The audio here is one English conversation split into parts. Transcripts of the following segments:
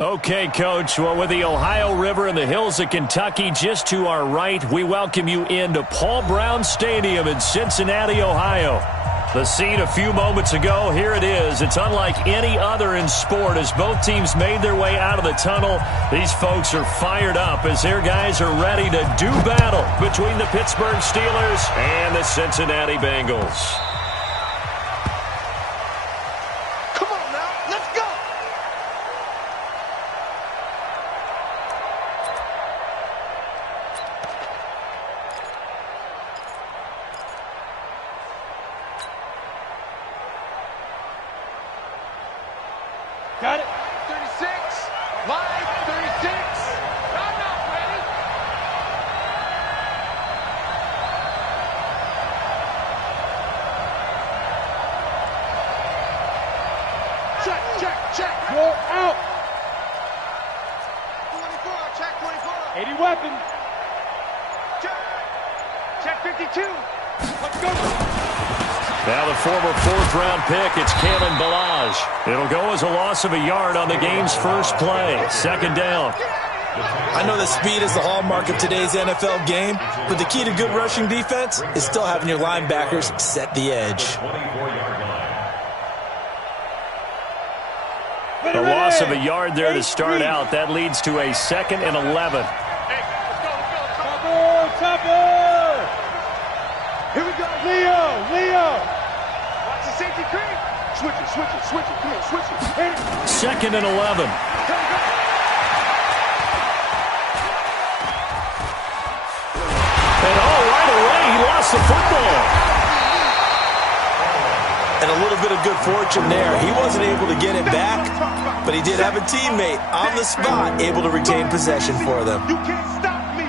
Okay, Coach. Well, with the Ohio River and the hills of Kentucky just to our right, we welcome you into Paul Brown Stadium in Cincinnati, Ohio. The scene a few moments ago, here it is. It's unlike any other in sport as both teams made their way out of the tunnel. These folks are fired up as their guys are ready to do battle between the Pittsburgh Steelers and the Cincinnati Bengals. Got it. 36. Live 36. I'm not ready. Check. You're out. 24. Check 24. 80 weapon. Check 52. Let's go. Now the former fourth-round pick, it's Kalen Ballage. It'll go as a loss of a yard on the game's first play. Second down. I know that speed is the hallmark of today's NFL game, but the key to good rushing defense is still having your linebackers set the edge. A loss of a yard there to start out. That leads to a 2nd and 11. Topper! Here we go. Leo! Watch the safety creep. Switch it. Come on, switch it. 2nd and 11. And right away, he lost the football. And a little bit of good fortune there. He wasn't able to get it back, but he did have a teammate on the spot able to retain possession for them. You can't stop me.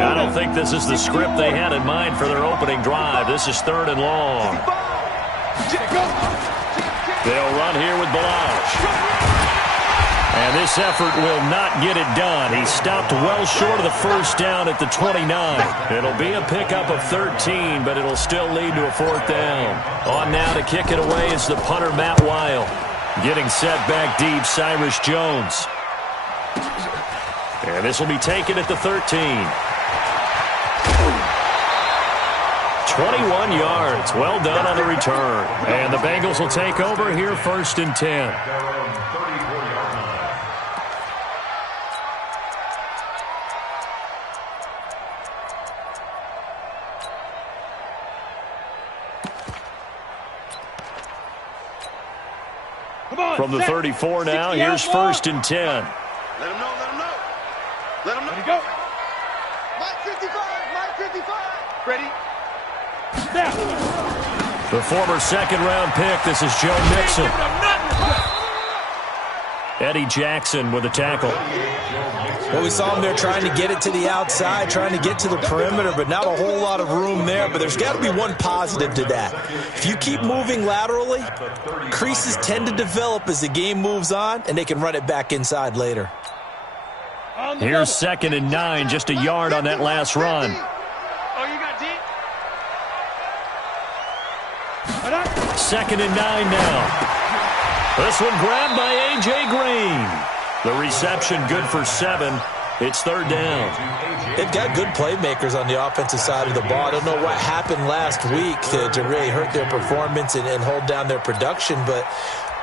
I don't think this is the script they had in mind for their opening drive. This is 3rd and long. They'll run here with Ballage. And this effort will not get it done. He stopped well short of the first down at the 29. It'll be a pickup of 13, but it'll still lead to a 4th down. On now to kick it away is the punter, Matt Weil. Getting set back deep, Cyrus Jones. And this will be taken at the 13. 21 yards. Well done on the return. And the Bengals will take over here 1st and 10. From the 34 now, here's 1st and 10. Let him know. Let him go. Mike 55. Ready? Now. The former 2nd-round pick, this is Joe Mixon. Eddie Jackson with a tackle. Well, we saw him there trying to get it to the outside, trying to get to the perimeter, but not a whole lot of room there. But there's got to be one positive to that. If you keep moving laterally, creases tend to develop as the game moves on, and they can run it back inside later. Here's 2nd and 9, just a yard on that last run. Oh, you got deep? 2nd and 9 now. This one grabbed by A.J. Green. The reception good for 7. It's 3rd down. They've got good playmakers on the offensive side of the ball. I don't know what happened last week to really hurt their performance and hold down their production, but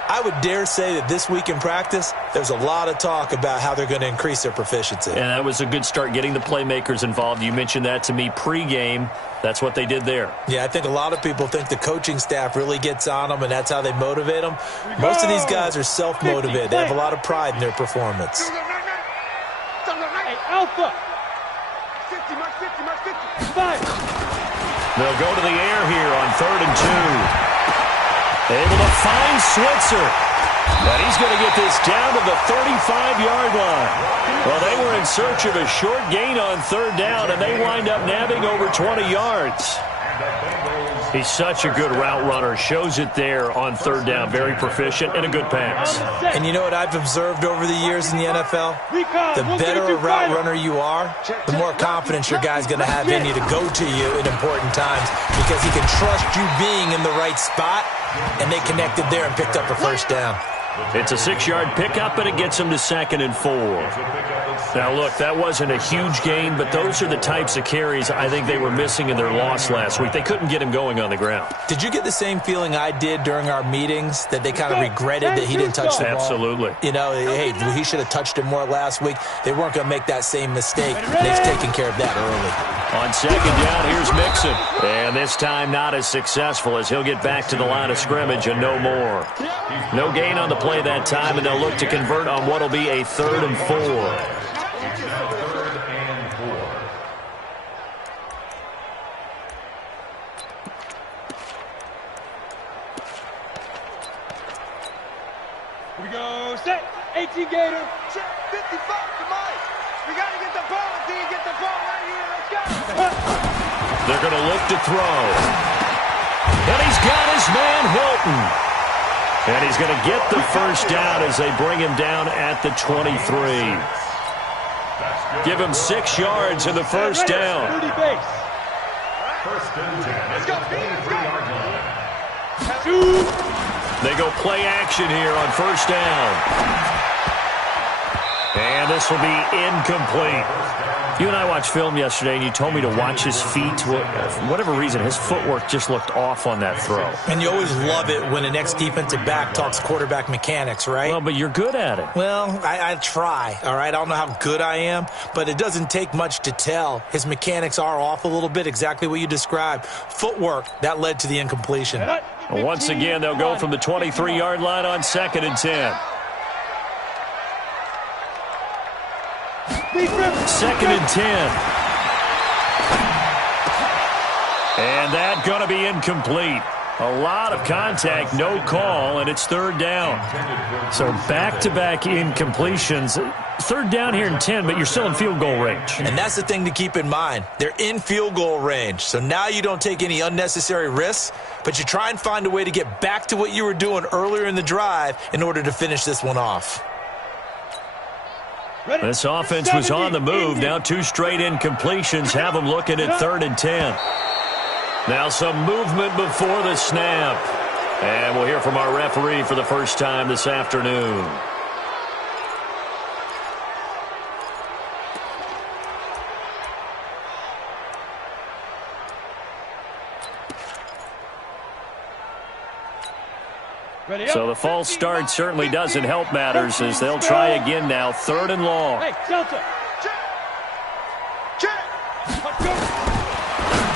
I would dare say that this week in practice, there's a lot of talk about how they're going to increase their proficiency. And that was a good start getting the playmakers involved. You mentioned that to me pregame. That's what they did there. Yeah, I think a lot of people think the coaching staff really gets on them, and that's how they motivate them. Most of these guys are self-motivated. They have a lot of pride in their performance. Hey, Alpha. 50, mark 50. 5. They'll go to the air here on 3rd and 2. Able to find Switzer. And he's going to get this down to the 35-yard line. Well, they were in search of a short gain on 3rd down, and they wind up nabbing over 20 yards. He's such a good route runner. Shows it there on 3rd down. Very proficient and a good pass. And you know what I've observed over the years in the NFL? The better a route runner you are, the more confidence your guy's going to have in you to go to you in important times because he can trust you being in the right spot, and they connected there and picked up a 1st down. It's a 6-yard pickup, and it gets him to 2nd and 4. Now, look, that wasn't a huge gain, but those are the types of carries I think they were missing in their loss last week. They couldn't get him going on the ground. Did you get the same feeling I did during our meetings, that they kind of regretted that he didn't touch the ball? Absolutely. You know, hey, he should have touched it more last week. They weren't going to make that same mistake. They've taken care of that early. On 2nd down, here's Mixon. And this time not as successful, as he'll get back to the line of scrimmage and no more. No gain on the play that time, and they'll look to convert on what will be a 3rd and 4. Here we go, set, 18 Gator, check, 55 to Mike. We got to get the ball, D, get the ball right here, let's go. They're going to look to throw. And he's got his man Hilton. And he's going to get the first down as they bring him down at the 23. Give him 6 yards in the first down. First and 10. Let's go, D, let's go. They go play action here on first down. And this will be incomplete. You and I watched film yesterday, and you told me to watch his feet. For whatever reason, his footwork just looked off on that throw. And you always love it when an ex-defensive back talks quarterback mechanics, right? Well, but you're good at it. Well, I try, all right? I don't know how good I am, but it doesn't take much to tell. His mechanics are off a little bit, exactly what you described. Footwork, that led to the incompletion. Once again, they'll go from the 23-yard line on 2nd and 10. 2nd and 10. And that going to be incomplete. A lot of contact, no call, and it's 3rd down. So back-to-back incompletions. 3rd down here in 10, but you're still in field goal range. And that's the thing to keep in mind. They're in field goal range. So now you don't take any unnecessary risks, but you try and find a way to get back to what you were doing earlier in the drive in order to finish this one off. This offense was on the move. Now 2 straight incompletions have them looking at 3rd and 10. Now some movement before the snap. And we'll hear from our referee for the first time this afternoon. So the false start certainly doesn't help matters, as they'll try again now. 3rd and long. Hey, Delta. Check.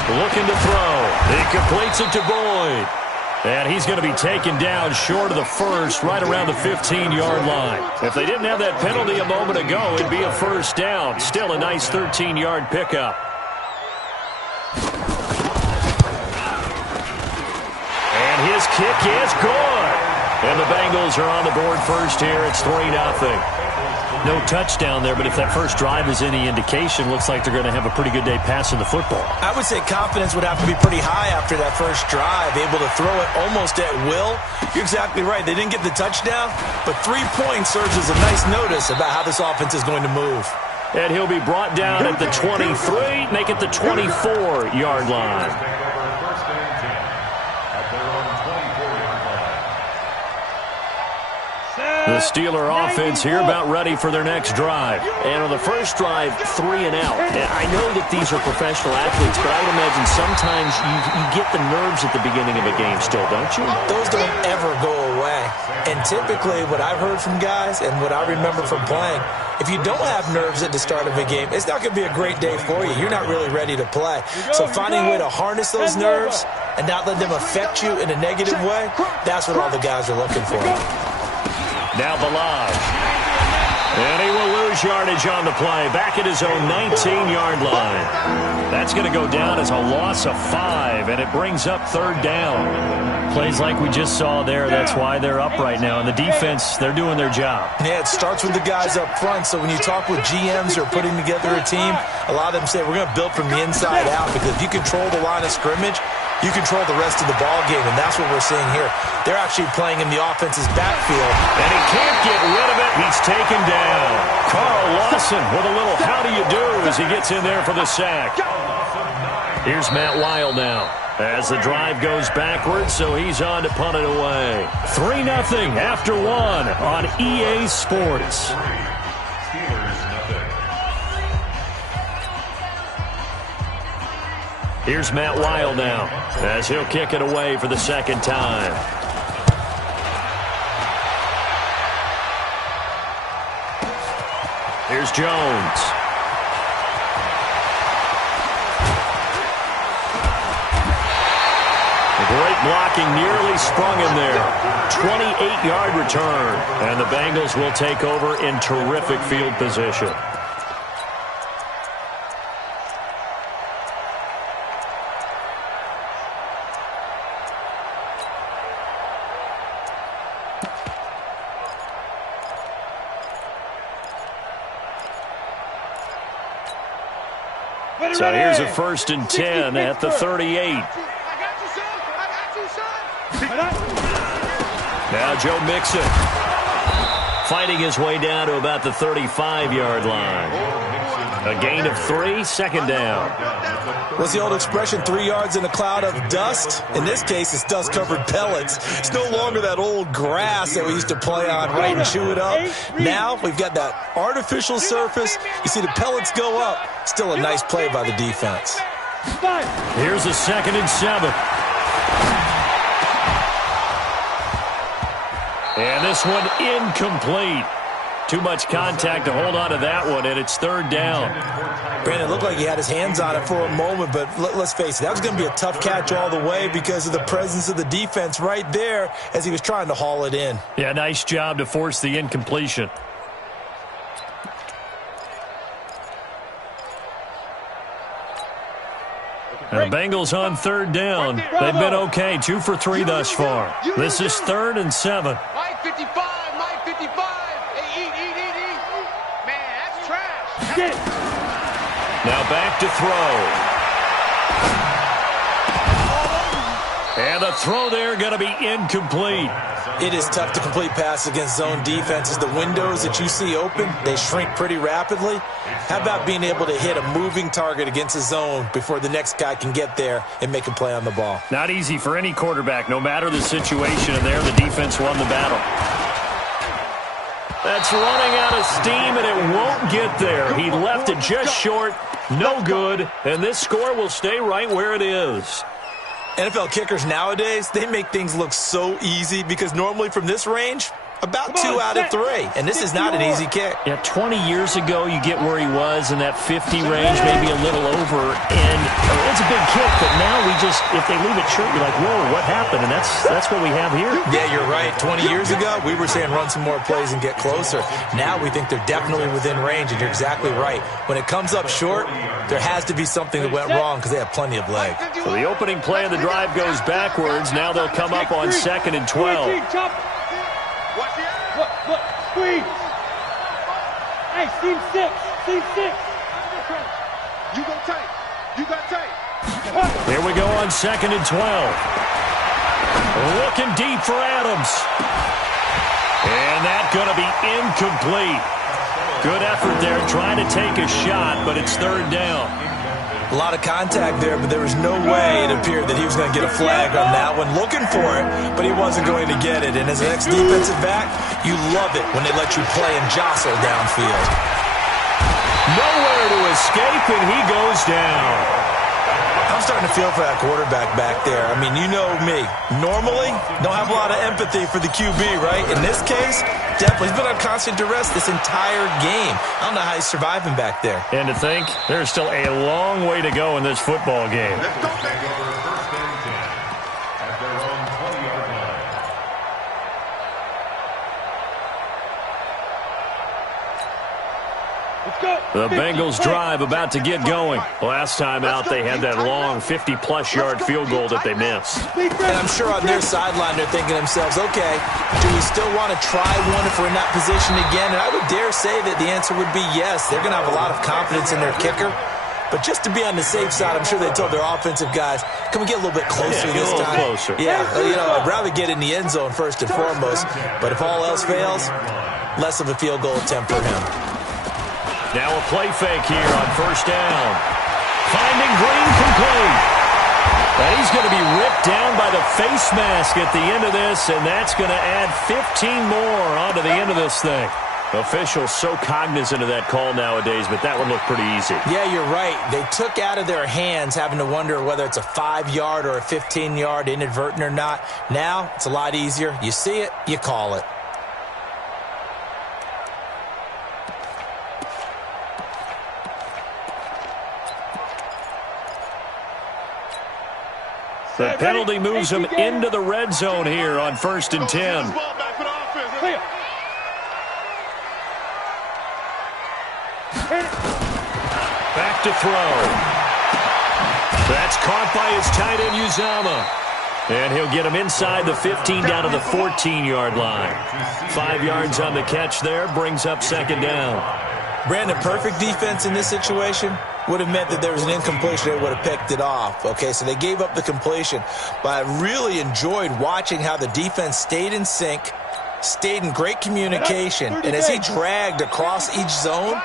Looking to throw. He completes it to Boyd. And he's going to be taken down short of the first, right around the 15-yard line. If they didn't have that penalty a moment ago, it'd be a first down. Still a nice 13-yard pickup. And his kick is good. And the Bengals are on the board first here. It's 3-0. No touchdown there, but if that first drive is any indication, looks like they're going to have a pretty good day passing the football. I would say confidence would have to be pretty high after that first drive, able to throw it almost at will. You're exactly right. They didn't get the touchdown, but 3 points serves as a nice notice about how this offense is going to move. And he'll be brought down at the 23, make it the 24-yard line. The Steeler offense here about ready for their next drive. And on the first drive, 3 and out. I know that these are professional athletes, but I would imagine sometimes you get the nerves at the beginning of a game still, don't you? Those don't ever go away. And typically what I've heard from guys and what I remember from playing, if you don't have nerves at the start of a game, it's not going to be a great day for you. You're not really ready to play. So finding a way to harness those nerves and not let them affect you in a negative way, that's what all the guys are looking for. Now Balaj. And he will lose yardage on the play. Back at his own 19-yard line. That's going to go down as a loss of 5, and it brings up 3rd down. Plays like we just saw there. That's why they're up right now. And the defense, they're doing their job. Yeah, it starts with the guys up front. So when you talk with GMs who are putting together a team, a lot of them say we're going to build from the inside out, because if you control the line of scrimmage, you control the rest of the ball game, and that's what we're seeing here. They're actually playing in the offense's backfield. And he can't get rid of it. He's taken down. Carl Lawson with a little how do you do as he gets in there for the sack. Here's Matt Weil now as the drive goes backwards, so he's on to punt it away. 3-0 after 1 on EA Sports. Here's Matt Weil now as he'll kick it away for the second time. Here's Jones. Great blocking, nearly sprung him there. 28-yard return, and the Bengals will take over in terrific field position. So here's a 1st and 10 at the 38. Now Joe Mixon fighting his way down to about the 35-yard line. A gain of 3, second down. What's the old expression, 3 yards in a cloud of dust? In this case, it's dust-covered pellets. It's no longer that old grass that we used to play on, right, and chew it up. Now we've got that artificial surface. You see the pellets go up. Still a nice play by the defense. Here's a 2nd and 7. And this one incomplete. Too much contact to hold on to that one, and it's 3rd down. Brandon, it looked like he had his hands on it for a moment, but let's face it, that was going to be a tough catch all the way because of the presence of the defense right there as he was trying to haul it in. Yeah, nice job to force the incompletion. And the Bengals on 3rd down. They've been okay, 2 for 3 thus far. This is 3rd and 7. Mike 55, Mike 55. Hey, eat. Man, that's trash. Now back to throw. And the throw there going to be incomplete. It is tough to complete passes against zone defenses. The windows that you see open, they shrink pretty rapidly. How about being able to hit a moving target against a zone before the next guy can get there and make a play on the ball? Not easy for any quarterback, no matter the situation, and there the defense won the battle. That's running out of steam, and it won't get there. He left it just short, no good, and this score will stay right where it is. NFL kickers nowadays, they make things look so easy because normally from this range, about 2 out of 3, and this is not an easy kick. Yeah, 20 years ago, you get where he was in that 50 range, maybe a little over, and it's a big kick, but now we just, if they leave it short, you're like, whoa, what happened? And that's what we have here. Yeah, you're right. 20 years ago, we were saying run some more plays and get closer. Now we think they're definitely within range, and you're exactly right. When it comes up short, there has to be something that went wrong because they have plenty of leg. So the opening play of the drive goes backwards. Now they'll come up on 2nd and 12. Look, squeeze. Hey, team 6. You go tight. Here we go on 2nd and 12. Looking deep for Adams. And that's going to be incomplete. Good effort there trying to take a shot, but it's 3rd down. A lot of contact there, but there was no way it appeared that he was going to get a flag on that one. Looking for it, but he wasn't going to get it. And as an ex-defensive back, you love it when they let you play and jostle downfield. Nowhere to escape, and he goes down. I'm starting to feel for that quarterback back there. I mean, you know me. Normally, don't have a lot of empathy for the QB, right? In this case, definitely. He's been on constant duress this entire game. I don't know how he's surviving back there. And to think, there's still a long way to go in this football game. The Bengals drive about to get going. Last time out, they had that long 50-plus yard field goal that they missed. And I'm sure on their sideline, they're thinking to themselves, okay, do we still want to try one if we're in that position again? And I would dare say that the answer would be yes. They're going to have a lot of confidence in their kicker. But just to be on the safe side, I'm sure they told their offensive guys, can we get a little bit closer this time? Closer. Yeah, you know, I'd rather get in the end zone first and foremost. But if all else fails, less of a field goal attempt for him. Now a play fake here on 1st down. Finding Green complete. And he's going to be ripped down by the face mask at the end of this, and that's going to add 15 more onto the end of this thing. Officials so cognizant of that call nowadays, but that one looked pretty easy. Yeah, you're right. They took out of their hands having to wonder whether it's a 5-yard or a 15-yard inadvertent or not. Now, it's a lot easier. You see it, you call it. The penalty moves them into the red zone here on 1st and 10. Back to throw. That's caught by his tight end, Uzama. And he'll get him inside the 15 down to the 14-yard line. 5 yards on the catch there, brings up 2nd down. Brandon, perfect defense in this situation would have meant that there was an incompletion. They would have picked it off. Okay, so they gave up the completion. But I really enjoyed watching how the defense stayed in sync, stayed in great communication, and as he dragged across each zone,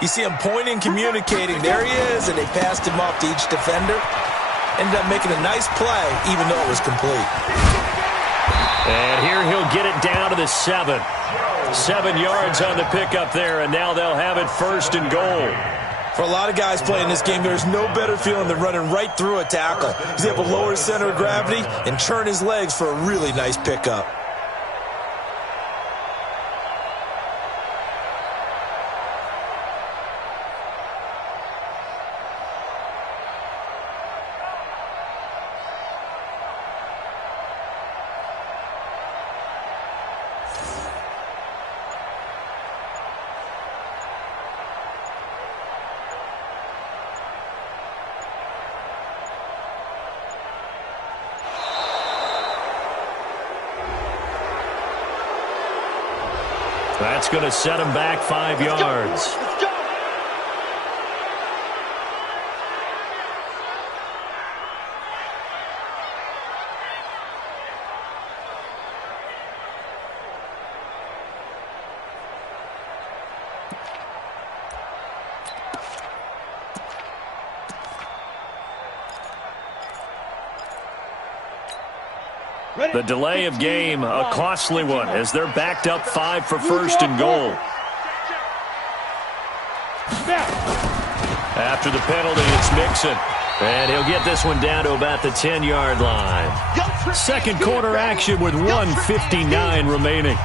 you see him pointing, communicating. There he is, and they passed him off to each defender. Ended up making a nice play, even though it was complete. And here he'll get it down to the 7. 7 yards on the pickup there, and now they'll have it 1st and goal. For a lot of guys playing this game, there's no better feeling than running right through a tackle. He's able to lower his center of gravity and turn his legs for a really nice pickup. That's going to set him back 5 yards. Let's go. The delay of game, a costly one, as they're backed up 5 for 1st and goal. After the penalty, it's Mixon. And he'll get this one down to about the 10-yard line. Second quarter action with 1:59 remaining.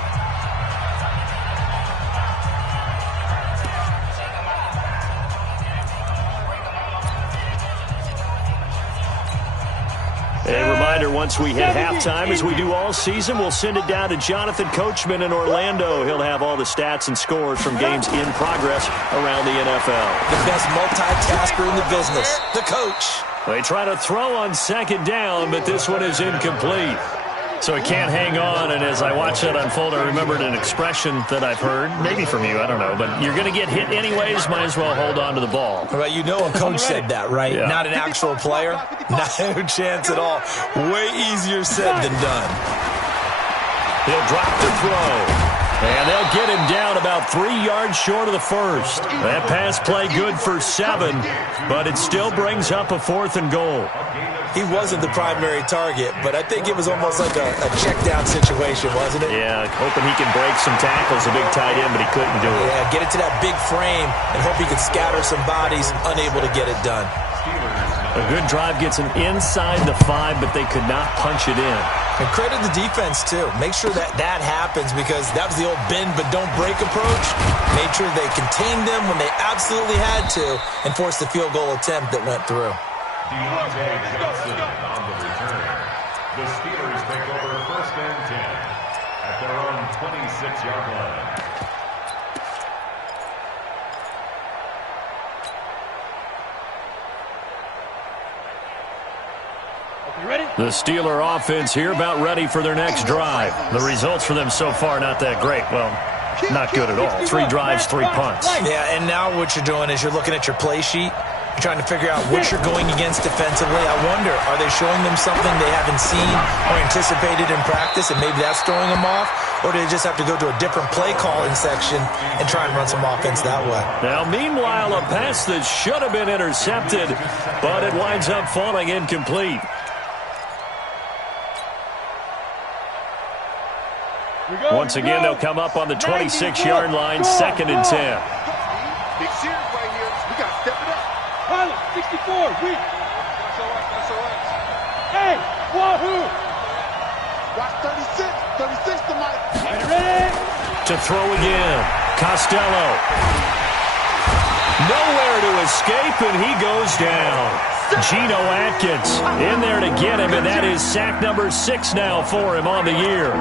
A reminder, once we hit halftime, as we do all season, we'll send it down to Jonathan Coachman in Orlando. He'll have all the stats and scores from games in progress around the NFL. The best multitasker in the business, the coach. They try to throw on 2nd down, but this one is incomplete. So he can't hang on, and as I watch that unfold, I remembered an expression that I've heard, maybe from you, I don't know, but you're going to get hit anyways, might as well hold on to the ball. Well, you know a coach said that, right? Yeah. Not an actual player? No chance at all. Way easier said than done. He'll drop the throw. And they'll get him down about 3 yards short of the 1st. That pass play good for 7, but it still brings up a 4th and goal. He wasn't the primary target, but I think it was almost like a check-down situation, wasn't it? Yeah, hoping he can break some tackles, a big tight end, but he couldn't do it. Yeah, get it to that big frame and hope he could scatter some bodies, unable to get it done. A good drive gets him inside the 5, but they could not punch it in. And credit the defense, too. Make sure that that happens, because that was the old bend but don't break approach. Made sure they contained them when they absolutely had to and forced the field goal attempt that went through. Deontay Johnson on the return. The Steelers take over 1st and 10 at their own 26-yard line. The Steeler offense here about ready for their next drive. The results for them so far not that great. Well, not good at all. 3 drives, 3 punts. Yeah, and now what you're doing is you're looking at your play sheet. You're trying to figure out what you're going against defensively. I wonder, are they showing them something they haven't seen or anticipated in practice, and maybe that's throwing them off? Or do they just have to go to a different play calling section and try and run some offense that way? Now, meanwhile, a pass that should have been intercepted, but it winds up falling incomplete. Once again, they'll come up on the 26-yard line, 2nd and 10. Big series right here. We got to step it up. Pilot, 64, weak. That's all right. That's all right. Hey, wahoo! Watch 36. 36 to Mike. Ready? To throw again. Costello. Nowhere to escape, and he goes down. Geno Atkins in there to get him, and that is sack number 6 now for him on the year.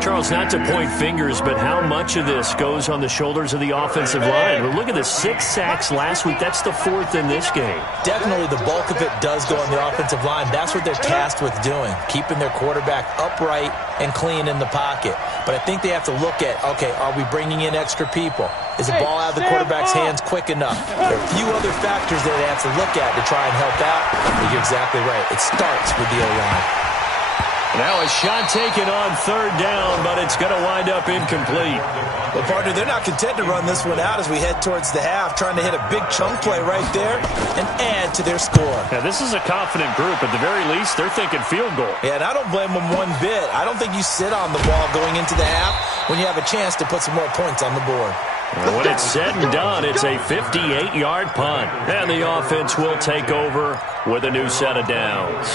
Charles, not to point fingers, but how much of this goes on the shoulders of the offensive line? Well, look at the 6 sacks last week. That's the 4th in this game. Definitely the bulk of it does go on the offensive line. That's what they're tasked with doing, keeping their quarterback upright and clean in the pocket. But I think they have to look at, okay, are we bringing in extra people? Is the ball out of the quarterback's hands quick enough? There are a few other factors that they have to look at to try and help out. But you're exactly right. It starts with the O-line. Now a shot taken on 3rd down, but it's going to wind up incomplete. Well, partner, they're not content to run this one out as we head towards the half, trying to hit a big chunk play right there and add to their score. Now, this is a confident group. At the very least, they're thinking field goal. Yeah, and I don't blame them one bit. I don't think you sit on the ball going into the half when you have a chance to put some more points on the board. And when it's said and done, it's a 58-yard punt. And the offense will take over with a new set of downs.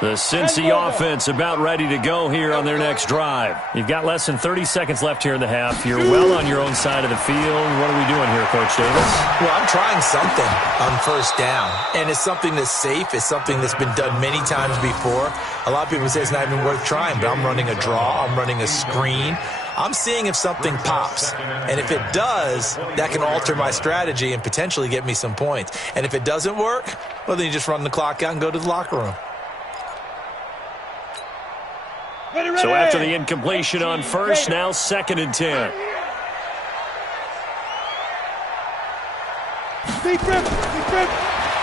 The Cincy offense about ready to go here on their next drive. You've got less than 30 seconds left here in the half. You're well on your own side of the field. What are we doing here, Coach Davis? Well, I'm trying something on 1st down, and it's something that's safe. It's something that's been done many times before. A lot of people say it's not even worth trying, but I'm running a draw. I'm running a screen. I'm seeing if something pops, and if it does, that can alter my strategy and potentially get me some points. And if it doesn't work, well, then you just run the clock out and go to the locker room. So after the incompletion on 1st, now 2nd and 10.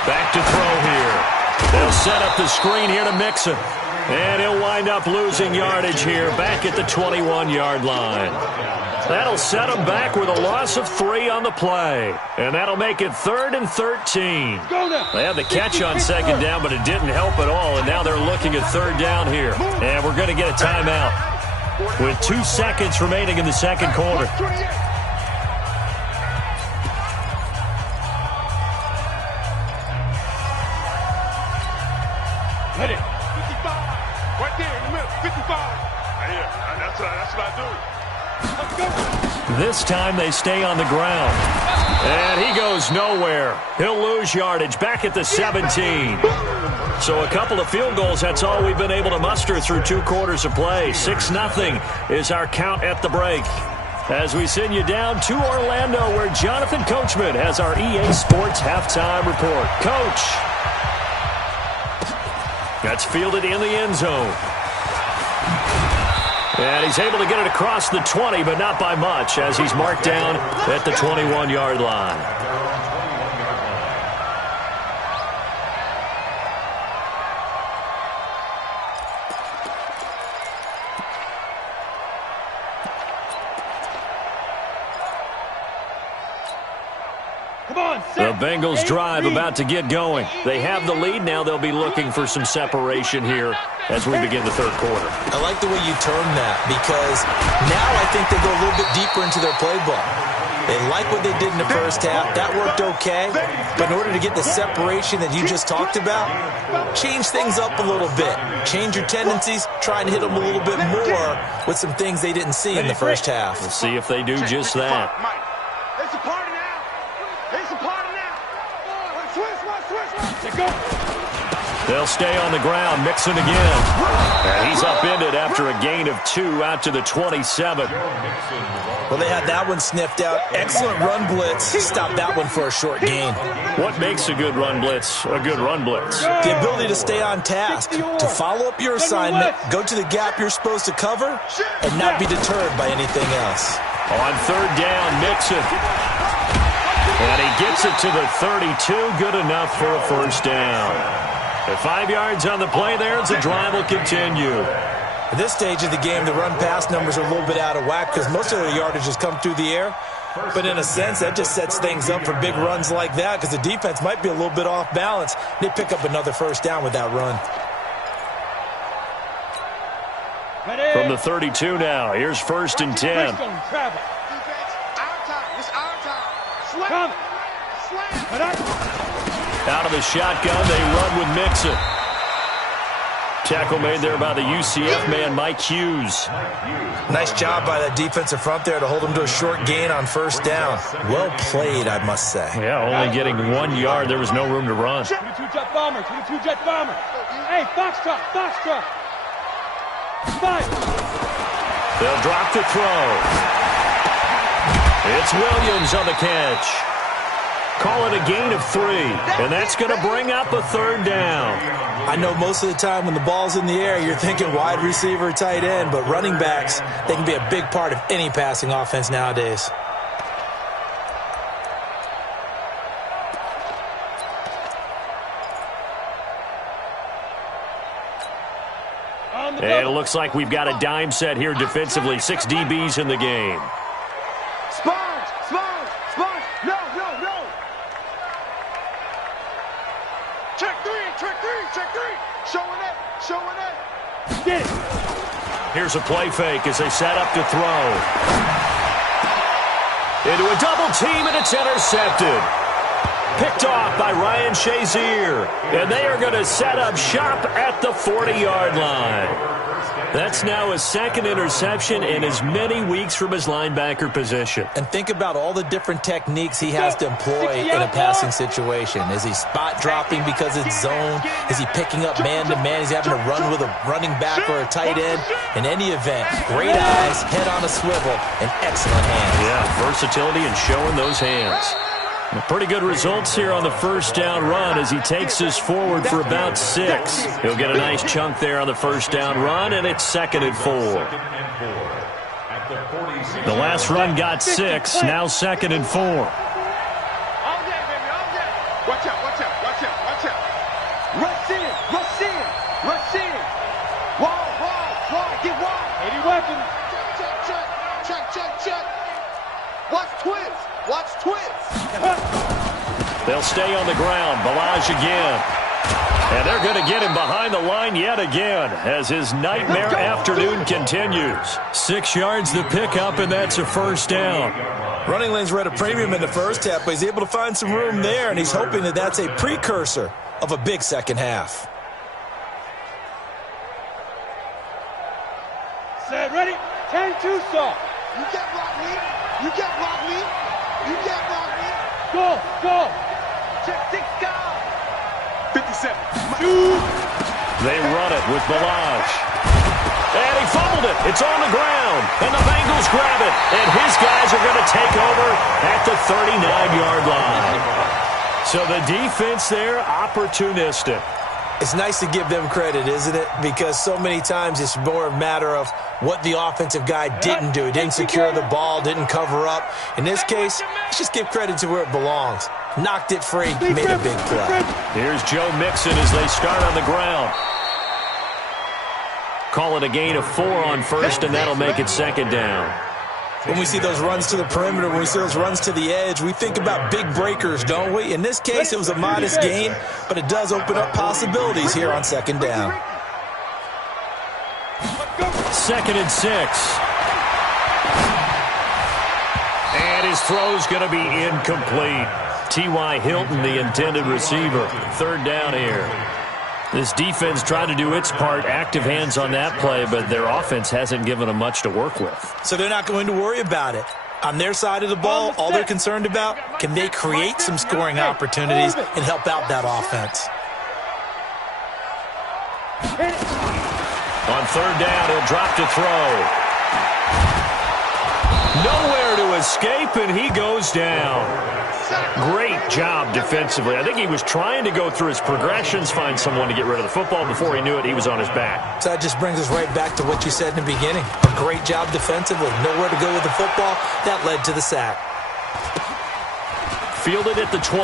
Back to throw here. They'll set up the screen here to Mixon. And he'll wind up losing yardage here back at the 21-yard line. That'll set him back with a loss of 3 on the play. And that'll make it 3rd and 13. They had the catch on 2nd down, but it didn't help at all. And now they're looking at 3rd down here. And we're going to get a timeout with 2 seconds remaining in the 2nd quarter. Ready. 55. Right there in the middle. 55. That's what I do. This time they stay on the ground. And he goes nowhere. He'll lose yardage back at the 17. So a couple of field goals, that's all we've been able to muster through 2 quarters of play. 6-0 is our count at the break. As we send you down to Orlando, where Jonathan Coachman has our EA Sports halftime report. Coach. That's fielded in the end zone. And he's able to get it across the 20, but not by much, as he's marked down at the 21-yard line. The Bengals drive about to get going. They have the lead. Now they'll be looking for some separation here as we begin the 3rd quarter. I like the way you term that, because now I think they go a little bit deeper into their playbook. They like what they did in the 1st half. That worked okay. But in order to get the separation that you just talked about, change things up a little bit. Change your tendencies. Try and hit them a little bit more with some things they didn't see in the 1st half. We'll see if they do just that. It's a party now. It's a party now. Switch. They'll stay on the ground. Mixon again. And he's upended after a gain of 2 out to the 27. Well, they had that one sniffed out. Excellent run blitz. Stop that one for a short gain. What makes a good run blitz a good run blitz? The ability to stay on task, to follow up your assignment, go to the gap you're supposed to cover, and not be deterred by anything else. On 3rd down, Mixon. And he gets it to the 32. Good enough for a 1st down. At 5 yards on the play there, the drive will continue. At this stage of the game, the run-pass numbers are a little bit out of whack because most of their yardage has come through the air. But in a sense, that just sets things up for big runs like that because the defense might be a little bit off balance. They pick up another 1st down with that run. From the 32 now, here's 1st and 10. Defense, our time. It's our time. Slam. Out of the shotgun, they run with Mixon. Tackle made there by the UCF man, Mike Hughes. Nice job by that defensive front there to hold him to a short gain on 1st down. Well played, I must say. Yeah, only getting 1 yard. There was no room to run. 22 jet bomber, 22 jet bomber. Hey, Foxtrot. Five. They'll drop to throw. It's Williams on the catch. Call it a gain of 3, and that's going to bring up a 3rd down. I know most of the time when the ball's in the air, you're thinking wide receiver, tight end, but running backs, they can be a big part of any passing offense nowadays. And it looks like we've got a dime set here defensively. 6 DBs in the game. Sponge. No. Check three. Showing it. Get it. Here's a play fake as they set up to throw. Into a double team, and it's intercepted. Picked off by Ryan Shazier. And they are going to set up shop at the 40-yard line. That's now his 2nd interception in as many weeks from his linebacker position. And think about all the different techniques he has to employ in a passing situation. Is he spot dropping because it's zone? Is he picking up man-to-man? Is he having to run with a running back or a tight end? In any event, great eyes, head on a swivel, and excellent hands. Yeah, versatility and showing those hands. Pretty good results here on the 1st down run as he takes us forward for about 6. He'll get a nice chunk there on the 1st down run, and it's 2nd and 4. The last run got 6, now 2nd and 4. All day, baby, all day. Watch out. Rush in. Wide, get wide. 80 weapons. Check. Watch twist. They'll stay on the ground. Balaj again. And they're going to get him behind the line yet again as his nightmare afternoon continues. 6 yards the pickup, and that's a 1st down. Running lanes were at a premium in the 1st half, but he's able to find some room there, and he's hoping that that's a precursor of a big 2nd half. Set, ready? 10-2 saw. You can't block me. Go. Check 6 guys. 57. They run it with Balaj. And he fumbled it. It's on the ground. And the Bengals grab it. And his guys are going to take over at the 39-yard line. So the defense there, opportunistic. It's nice to give them credit, isn't it? Because so many times it's more a matter of what the offensive guy didn't do. He didn't secure the ball, didn't cover up. In this case, let's just give credit to where it belongs. Knocked it free, made a big play. Here's Joe Mixon as they start on the ground. Call it a gain of 4 on 1st, and that'll make it 2nd down. When we see those runs to the perimeter, when we see those runs to the edge, we think about big breakers, don't we? In this case, it was a modest gain, but it does open up possibilities here on 2nd down. 2nd and 6. And his throw's going to be incomplete. T.Y. Hilton, the intended receiver. 3rd down here. This defense tried to do its part, active hands on that play, but their offense hasn't given them much to work with. So they're not going to worry about it. On their side of the ball, all they're concerned about, can they create some scoring opportunities and help out that offense? On 3rd down, he'll drop to throw. Nowhere to escape, and he goes down. Great job defensively. I think he was trying to go through his progressions, find someone to get rid of the football. Before he knew it, he was on his back. So that just brings us right back to what you said in the beginning. A great job defensively. Nowhere to go with the football. That led to the sack. Fielded at the 20.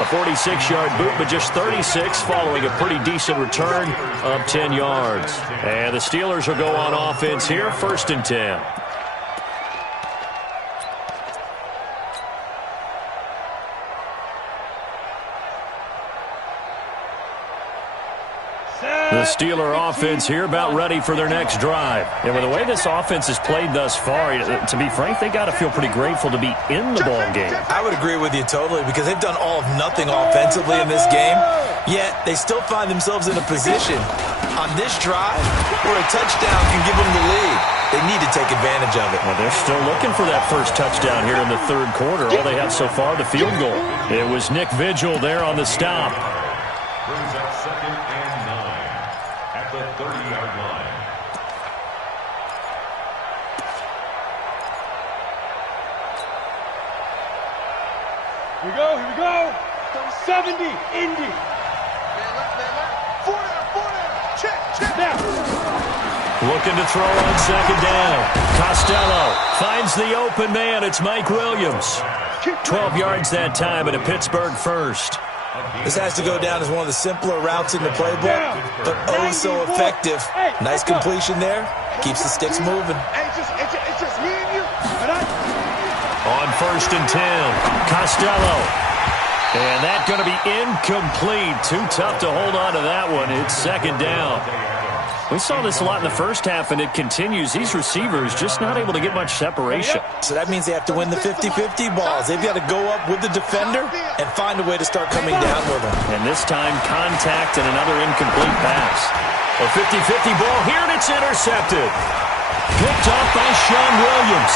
A 46-yard boot, but just 36 following a pretty decent return of 10 yards. And the Steelers will go on offense here, 1st and 10. The The Steeler offense here about ready for their next drive. And with the way this offense has played thus far, to be frank, they got to feel pretty grateful to be in the ball game. I would agree with you totally because they've done all of nothing offensively in this game, yet they still find themselves in a position on this drive where a touchdown can give them the lead. They need to take advantage of it. Well, they're still looking for that first touchdown here in the third quarter. All they have so far, the field goal. It was Nick Vigil there on the stop. Brings up 2nd and 9 at the 30-yard line. Here we go. 70, Indy. 4 down. Check. Now. Looking to throw on 2nd down. Costello finds the open man. It's Mike Williams. 12 yards that time and a Pittsburgh first. This has to go down as one of the simpler routes in the playbook, but oh so effective. Nice completion there. Keeps the sticks moving. Hey, it's just me and you. On 1st and 10, Costello. And that's going to be incomplete. Too tough to hold on to that one. It's 2nd down. We saw this a lot in the first half, and it continues. These receivers just not able to get much separation. So that means they have to win the 50-50 balls. They've got to go up with the defender and find a way to start coming down with them. And this time, contact and another incomplete pass. A 50-50 ball here, and it's intercepted. Picked off by Sean Williams.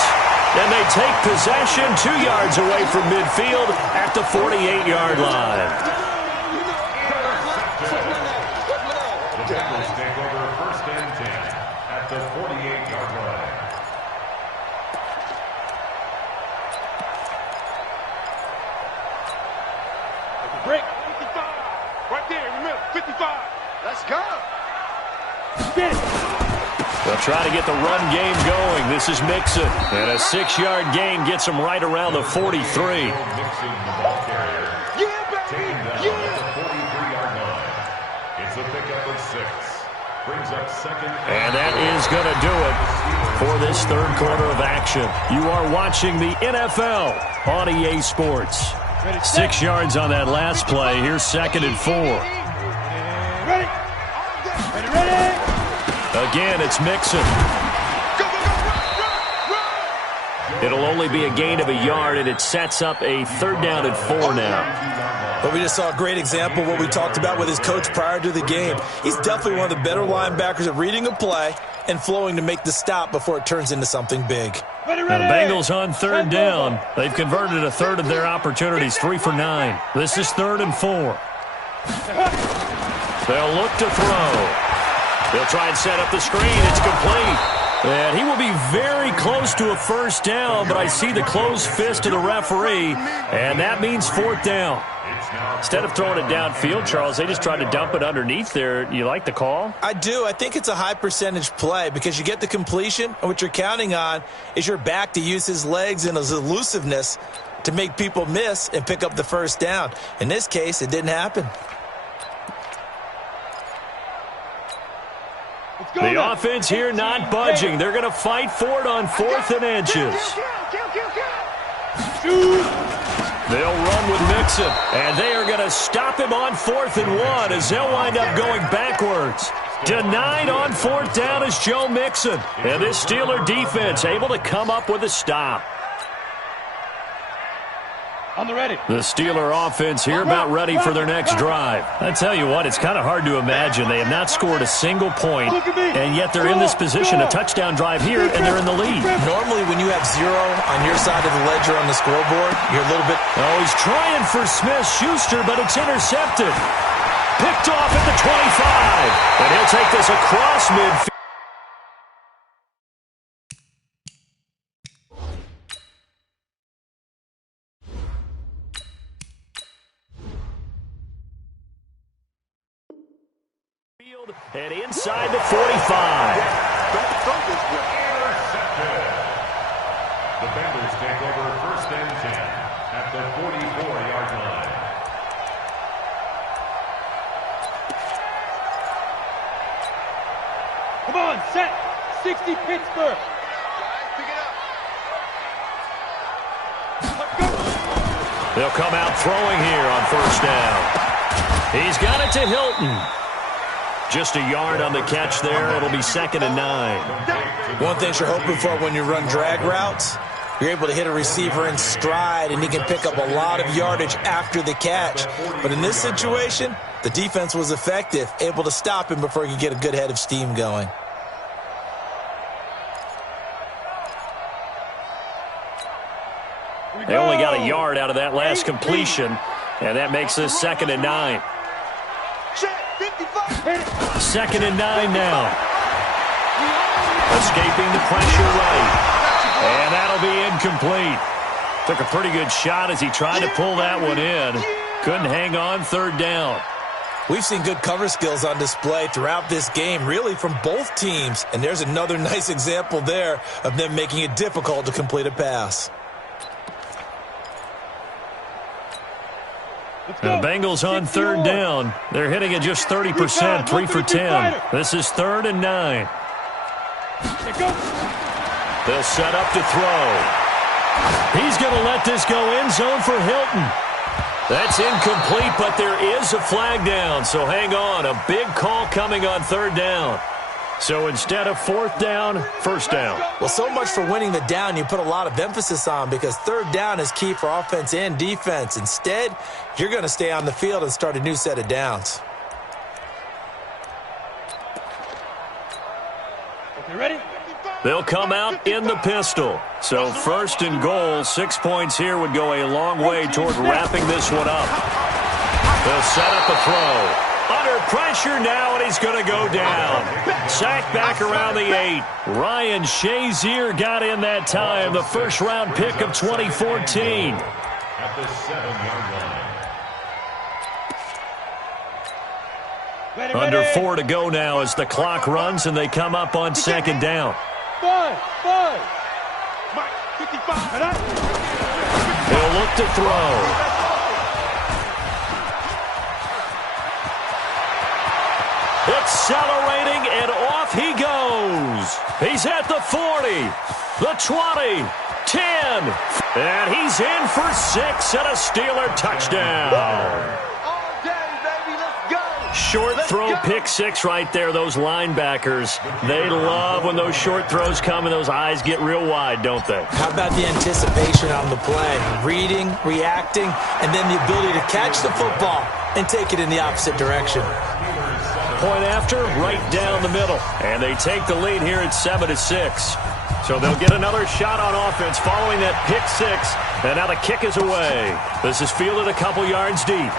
And they take possession 2 yards away from midfield at the 48-yard line. The Bengals take over 1st and 10 at the 48-yard line. Break. 55. Right there in the middle. 55. Let's go. Get it. They'll try to get the run game going. This is Mixon. And a 6-yard gain gets him right around the 43. Mixon, the ball carrier. Yeah, baby. Taken down at the 43-yard line. It's a pickup of 6. Brings up 2nd. And that is going to do it for this third quarter of action. You are watching the NFL on EA Sports. 6 yards on that last play. Here's 2nd and 4. Ready. Ready. Again, it's Mixon. It'll only be a gain of a yard, and it sets up a 3rd down and 4 now. But we just saw a great example of what we talked about with his coach prior to the game. He's definitely one of the better linebackers at reading a play and flowing to make the stop before it turns into something big. Now the Bengals on 3rd down. They've converted a third of their opportunities, 3 for 9. This is 3rd and 4. They'll look to throw. They'll try and set up the screen. It's complete. And he will be very close to a 1st down, but I see the closed fist of the referee, and that means 4th down. Instead of throwing it downfield, Charles, they just tried to dump it underneath there. You like the call? I do. I think it's a high-percentage play because you get the completion, and what you're counting on is your back to use his legs and his elusiveness to make people miss and pick up the 1st down. In this case, it didn't happen. The offense here not budging. They're going to fight for it on 4th and inches. They'll run with Mixon, and they are going to stop him on 4th and 1 as they'll wind up going backwards. Denied on 4th down is Joe Mixon. And this Steeler defense able to come up with a stop. On the ready. The Steeler offense here about ready for their next drive. I tell you what, it's kind of hard to imagine. They have not scored a single point, and yet they're in this position, a touchdown drive here, and they're in the lead. Normally, when you have 0 on your side of the ledger on the scoreboard, you're a little bit... Oh, he's trying for Smith-Schuster, but it's intercepted. Picked off at the 25, and he'll take this across midfield. And inside the 45. Don't throw this one. Intercepted. The Bengals take over 1st and 10 at the 44-yard line. Come on, set. 60 Pittsburgh. Pick it up. They'll come out throwing here on 1st down. He's got it to Hilton. Just a yard on the catch there. It'll be 2nd and 9. One thing you're hoping for when you run drag routes, you're able to hit a receiver in stride, and he can pick up a lot of yardage after the catch. But in this situation, the defense was effective, able to stop him before he could get a good head of steam going. They only got a yard out of that last completion, and that makes this 2nd and 9. 2nd and 9 now. Escaping the pressure right. And that'll be incomplete. Took a pretty good shot as he tried to pull that one in. Couldn't hang on, 3rd down. We've seen good cover skills on display throughout this game, really from both teams. And there's another nice example there of them making it difficult to complete a pass. The Bengals on 3rd down. They're hitting it just 30%, 3 for 10. This is 3rd and 9. They'll set up to throw. He's going to let this go end zone for Hilton. That's incomplete, but there is a flag down, so hang on. A big call coming on 3rd down. So instead of 4th down, 1st down. Well, so much for winning the down you put a lot of emphasis on, because 3rd down is key for offense and defense. Instead, you're going to stay on the field and start a new set of downs. Okay, ready? They'll come out in the pistol. So 1st and goal, 6 points here would go a long way toward wrapping this one up. They'll set up a throw. Under pressure now, and he's going to go down. Sacked back around the 8. Ryan Shazier got in that time, the 1st-round pick of 2014. At the 7-yard line. Under 4 to go now as the clock runs, and they come up on 2nd down. 5. Mike, 55. He'll look to throw. Accelerating, and off he goes. He's at the 40, the 20, 10, and he's in for 6 and a Steeler touchdown. Short throw, pick 6 right there. Those linebackers, they love when those short throws come and those eyes get real wide, don't they? How about the anticipation on the play? Reading, reacting, and then the ability to catch the football and take it in the opposite direction. Point after, right down the middle. And they take the lead here at 7-6. So they'll get another shot on offense following that pick 6. And now the kick is away. This is fielded a couple yards deep.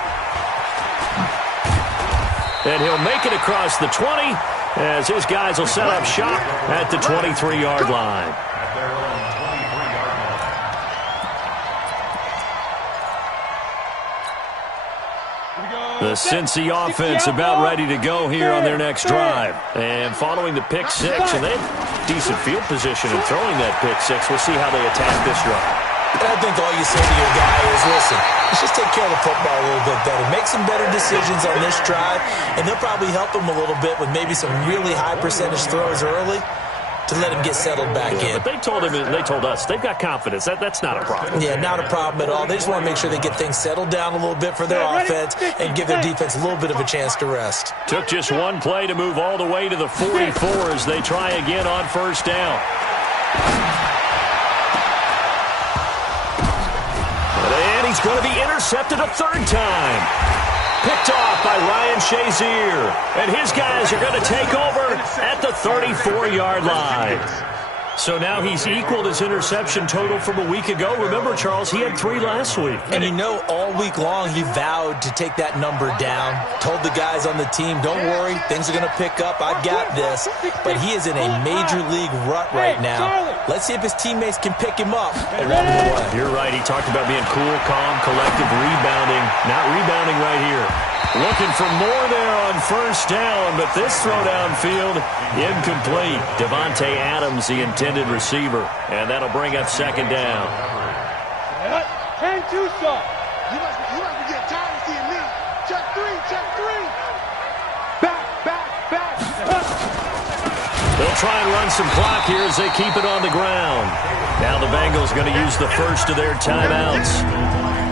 And he'll make it across the 20 as his guys will set up shop at the 23-yard line. The Cincy offense about ready to go here on their next drive. And following the pick 6, and they have decent field position in throwing that pick 6. We'll see how they attack this drive. And I think all you say to your guy is, listen, let's just take care of the football a little bit better. Make some better decisions on this drive, and they'll probably help him a little bit with maybe some really high percentage throws early to let him get settled back in. But they told him, they told us, they've got confidence. That's not a problem. Yeah, not a problem at all. They just want to make sure they get things settled down a little bit for their offense and give their defense a little bit of a chance to rest. Took just one play to move all the way to the 44 as they try again on 1st down. And he's going to be intercepted a 3rd time. Picked off by Ryan Shazier. And his guys are going to take over at the 34-yard line. So now he's equaled his interception total from a week ago. Remember, Charles, he had 3 last week. And you know, all week long he vowed to take that number down. Told the guys on the team, don't worry, things are going to pick up. I've got this. But he is in a major league rut right now. Let's see if his teammates can pick him up along the way. You're right. He talked about being cool, calm, collective, rebounding. Not rebounding right here. Looking for more there on 1st down, but this throw downfield, incomplete. Devontae Adams, the intended receiver, and that'll bring up 2nd down. Hang too soft. You must be getting tired of seeing me. Check 3. Back. They'll try and run some clock here as they keep it on the ground. Now the Bengals going to use the first of their timeouts.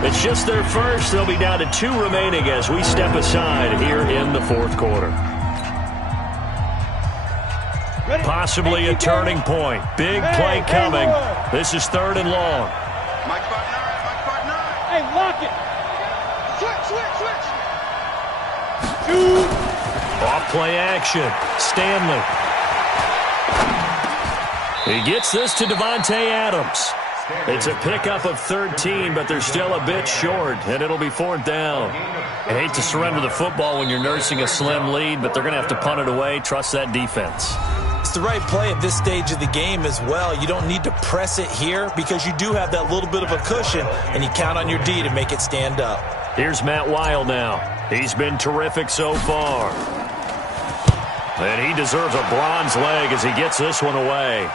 It's just their first. They'll be down to 2 remaining as we step aside here in the 4th quarter. Possibly a turning point. Big play coming. This is 3rd and long. Mike spot 9. Mike spot 9. Hey, lock it. Switch. Shoot. Off play action. Stanley. He gets this to Devontae Adams. It's a pickup of 13, but they're still a bit short, and it'll be 4th down. I hate to surrender the football when you're nursing a slim lead, but they're going to have to punt it away. Trust that defense. It's the right play at this stage of the game as well. You don't need to press it here because you do have that little bit of a cushion, and you count on your D to make it stand up. Here's Matt Weil now. He's been terrific so far. And he deserves a bronze leg as he gets this one away.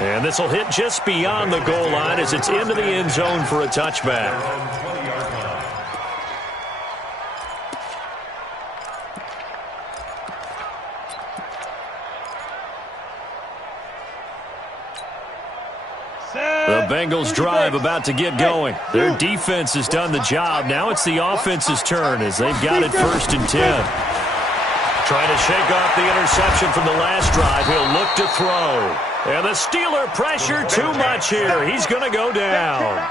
And this will hit just beyond the goal line as it's into the end zone for a touchback. The Bengals drive about to get going. Their defense has done the job. Now it's the offense's turn as they've got it 1st and 10. Trying to shake off the interception from the last drive. He'll look to throw. And the Steeler pressure too much here. He's going to go down.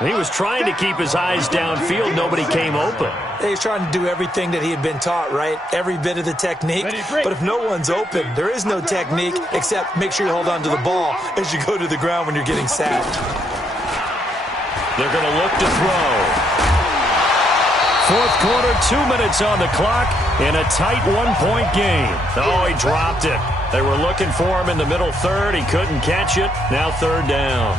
He was trying to keep his eyes downfield. Nobody came open. He's trying to do everything that he had been taught, right? Every bit of the technique. But if no one's open, there is no technique except make sure you hold on to the ball as you go to the ground when you're getting sacked. They're going to look to throw. 4th quarter, 2 minutes on the clock in a tight 1-point game. Oh, he dropped it. They were looking for him in the middle 3rd. He couldn't catch it. Now 3rd down.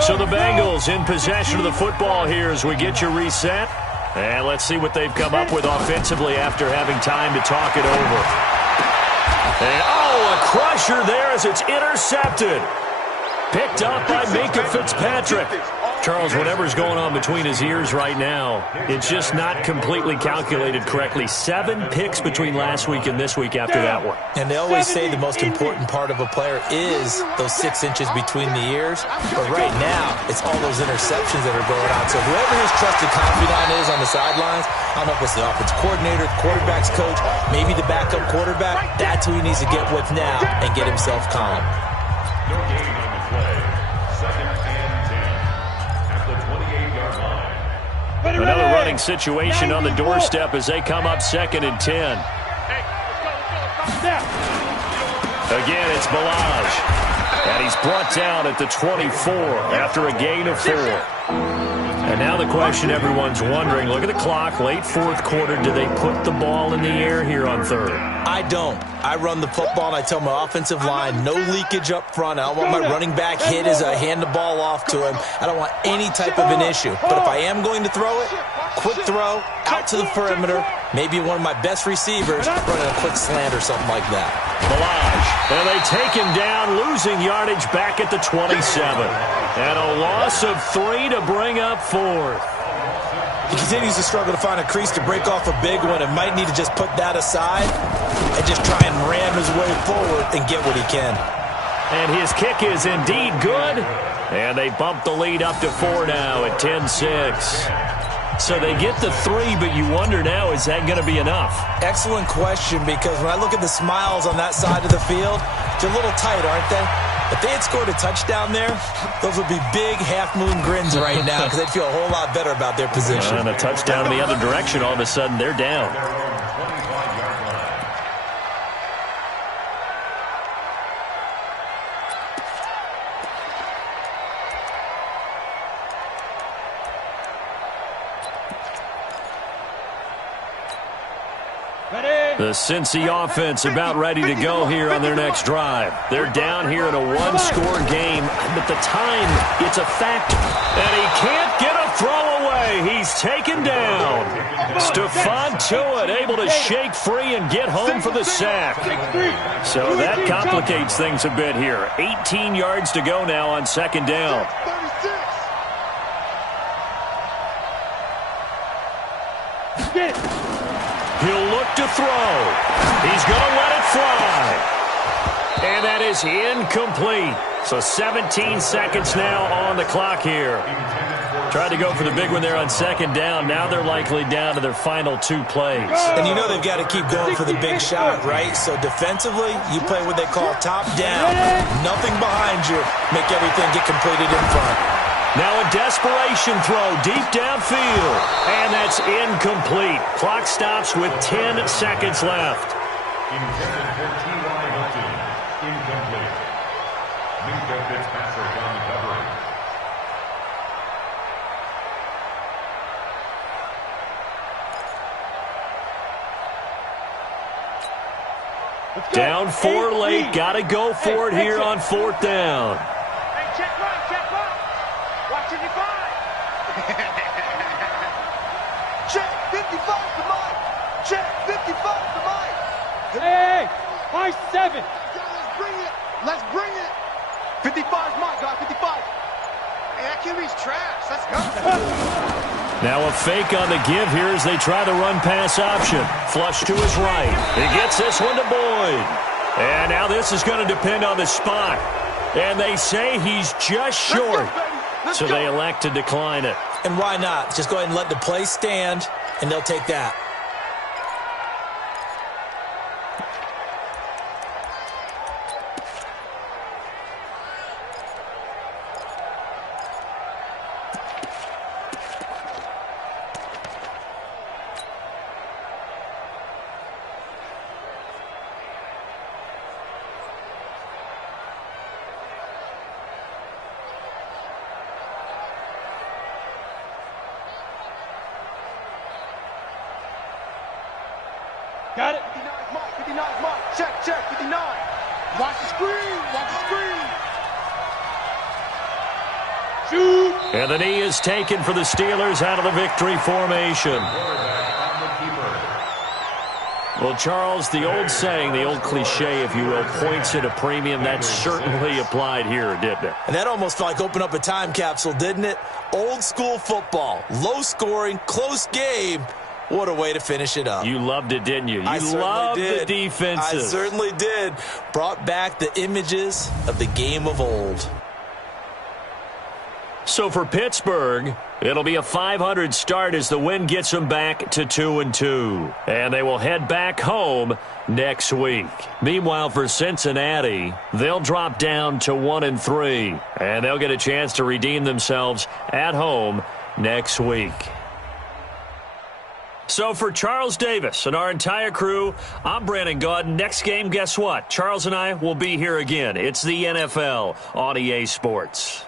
So the Bengals in possession of the football here as we get you reset. And let's see what they've come up with offensively after having time to talk it over. And, a crusher there as it's intercepted. Picked up by Minkah Fitzpatrick. Charles, whatever's going on between his ears right now, it's just not completely calculated correctly. 7 picks between last week and this week after that one. And they always say the most important part of a player is those 6 inches between the ears. But right now, it's all those interceptions that are going on. So whoever his trusted confidant is on the sidelines, I don't know if it's the offensive coordinator, the quarterback's coach, maybe the backup quarterback, that's who he needs to get with now and get himself calm. No gain on the play. 2nd and 10 at the 28-yard line. Another running situation on the doorstep as they come up 2nd and 10. Again, it's Balaj. And he's brought down at the 24 after a gain of 4. And now the question everyone's wondering, look at the clock, late 4th quarter, do they put the ball in the air here on 3rd? I don't. I run the football, and I tell my offensive line, no leakage up front. I don't want my running back hit as I hand the ball off to him. I don't want any type of an issue. But if I am going to throw it, quick throw, out to the perimeter, maybe one of my best receivers running a quick slant or something like that. Balaj, and they take him down, losing yardage back at the 27. And a loss of 3 to bring up 4th. He continues to struggle to find a crease to break off a big one and might need to just put that aside and just try and ram his way forward and get what he can. And his kick is indeed good. And they bump the lead up to 4 now at 10-6. So they get the 3, but you wonder now, is that going to be enough? Excellent question, because when I look at the smiles on that side of the field, they're a little tight, aren't they? If they had scored a touchdown there, those would be big half-moon grins right now because they'd feel a whole lot better about their position. And a touchdown in the other direction, all of a sudden they're down. The Cincy offense about ready to go here on their next drive. They're down here in a 1-score game, but the time, it's a factor. And he can't get a throw away. He's taken down. Stephon Tuitt able to shake free and get home for the sack. So that complicates things a bit here. 18 yards to go now on 2nd down. He'll look to throw. He's going to let it fly. And that is incomplete. So 17 seconds now on the clock here. Tried to go for the big one there on second down. Now they're likely down to their final 2 plays. And you know they've got to keep going for the big shot, right? So defensively, you play what they call top down. Nothing behind you. Make everything get completed in front. Now a desperation throw deep downfield. And that's incomplete. Clock stops with 10 seconds left. Intended for T.Y. Hilton. Incomplete. Minka Fitzpatrick on the coverage. Down 4 late. Got to go for it here on 4th down. Hey, check right, check right. Watch 55. Check 55 to Mike. Check 55 to Mike. Hey, 5-7. Let's bring it. Let's bring it. 55's Mike, guys. 55. Hey, that QB's trash. Let's go. Now a fake on the give here as they try the run-pass option. Flush to his right. He gets this one to Boyd. And now this is going to depend on the spot. And they say he's just short. So they elect to decline it. And why not? Just go ahead and let the play stand, and they'll take that. Got it. 59's Mike. 59's Mike. Check, check. 59. Watch the screen. Watch the screen. Shoot. And the knee is taken for the Steelers out of the victory formation. Well, Charles, the old saying, the old cliche, if you will, points at a premium. That certainly applied here, didn't it? And that almost felt like opened up a time capsule, didn't it? Old school football. Low scoring, close game. What a way to finish it up. You loved it, didn't you? You loved the defenses. I certainly did. Brought back the images of the game of old. So for Pittsburgh, it'll be a .500 start as the win gets them back to 2-2. And they will head back home next week. Meanwhile, for Cincinnati, they'll drop down to 1-3. And they'll get a chance to redeem themselves at home next week. So for Charles Davis and our entire crew, I'm Brandon Gaudin. Next game, guess what? Charles and I will be here again. It's the NFL on EA Sports.